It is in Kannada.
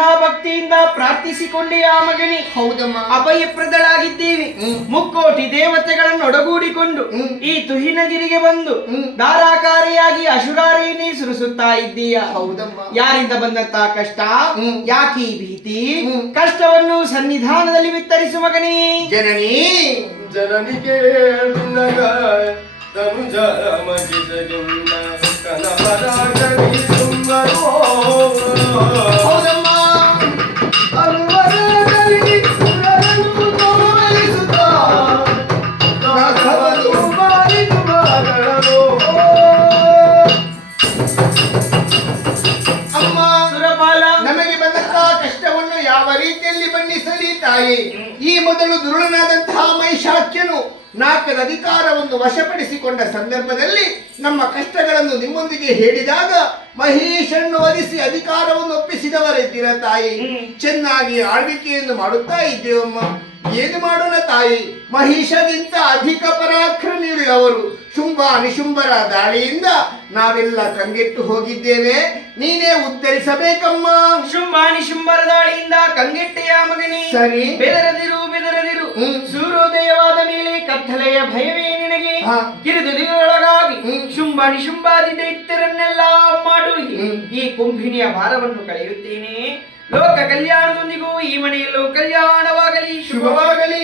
ಶ್ರದ್ಧಾಭಕ್ತಿಯಿಂದ ಪ್ರಾರ್ಥಿಸಿಕೊಂಡೆಯ ಮಗನೇ. ಹೌದಮ್ಮ. ಅಭಯಪ್ರದಳಾಗಿದ್ದೇವೆ. ಮುಕ್ಕೋಟಿ ದೇವತೆಗಳನ್ನು ಒಡಗೂಡಿಕೊಂಡು ಈ ತುಹಿನಗಿರಿಗೆ ಬಂದು ಧಾರಾಕಾರಿಯಾಗಿ ಅಶುರಾರಿಯನ್ನೇ ಸುರಿಸುತ್ತಾ ಇದ್ದೀಯ. ಹೌದಮ್ಮ. ಯಾರಿಂದ ಬಂದಂತ ಕಷ್ಟ, ಯಾಕೆ ಈ ಭೀತಿ? ಕಷ್ಟವನ್ನು ಸನ್ನಿಧಾನದಲ್ಲಿ ವಿತ್ತರಿಸು ಮಗನೇ. ಜನನಿ ಜನನಿಗೆ ನಿನ್ನಗ ತನುಜ ಮಗಿದರಿಂದ ಕನವರಾಗಲಿ ಸುಂದರೋ. ಹೌದಮ್ಮ. ಅನುವರದಲ್ಲಿ ಸುರರನ್ನು ತೋರಿಸುತ್ತಾ ರಾಘವನು ಬಾರಿದು ಮಗಳೋ. ಅಮ್ಮ, ಸುರಪಾಲ, ನಮಗೆ ಬಂದಂತಹ ಕಷ್ಟವನ್ನು ಯಾವ ರೀತಿಯಲ್ಲಿ ಬಣ್ಣಿಸಲಿ ತಾಯಿ? ಈ ಮೊದಲು ದುರುಳನಾದಂತಹ ಮಹಿಷಾಖ್ಯನು ನಾಲ್ಕರ ಅಧಿಕಾರವನ್ನು ವಶಪಡಿಸಿಕೊಂಡ ಸಂದರ್ಭದಲ್ಲಿ ನಮ್ಮ ಕಷ್ಟಗಳನ್ನು ನಿಮ್ಮೊಂದಿಗೆ ಹೇಳಿದಾಗ ಮಹೇಶನ್ನು ವಧಿಸಿ ಅಧಿಕಾರವನ್ನು ಒಪ್ಪಿಸಿದವರಿದ್ದೀರ ತಾಯಿ. ಚೆನ್ನಾಗಿ ಆಳ್ವಿಕೆಯನ್ನು ಮಾಡುತ್ತಾ ಇದ್ದೇವಮ್ಮ. ಏನು ಮಾಡೋಣ ತಾಯಿ? ಮಹಿಷಗಿಂತ ಅಧಿಕ ಪರಾಕ್ರಮಿಯುಳ್ಳವರು ಶುಂಭ ನಿಶುಂಭರ ದಾಳಿಯಿಂದ ನಾವೆಲ್ಲ ಕಂಗೆಟ್ಟು ಹೋಗಿದ್ದೇವೆ. ನೀನೇ ಉತ್ತರಿಸಬೇಕಮ್ಮ. ಶುಂಭ ನಿಶುಂಭರ ದಾಳಿಯಿಂದ ಕಂಗೆಟ್ಟೆಯ ಮಗನೇ. ಸರಿ. ಬೆದರದಿರು ಬೆದರದಿರು. ಸೂರ್ಯೋದಯವಾದ ಮೇಲೆ ಕತ್ತಲೆಯ ಭಯವೇ ನಿನಗೆ. ಕಿರಿದು ದಿನದೊಳಗಾಗಿ ಶುಂಭ ನಿಶುಂಭಾದಿ ದೈತ್ಯರನ್ನೆಲ್ಲ ಮಾಡು. ಈ ಕುಂಭಿನಿಯ ಭಾರವನ್ನು ಕಳೆಯುತ್ತೇನೆ. ಲೋಕ ಕಲ್ಯಾಣದೊಂದಿಗೂ ಈ ಮನೆಯಲ್ಲೂ ಕಲ್ಯಾಣವಾಗಲಿ, ಶುಭವಾಗಲಿ.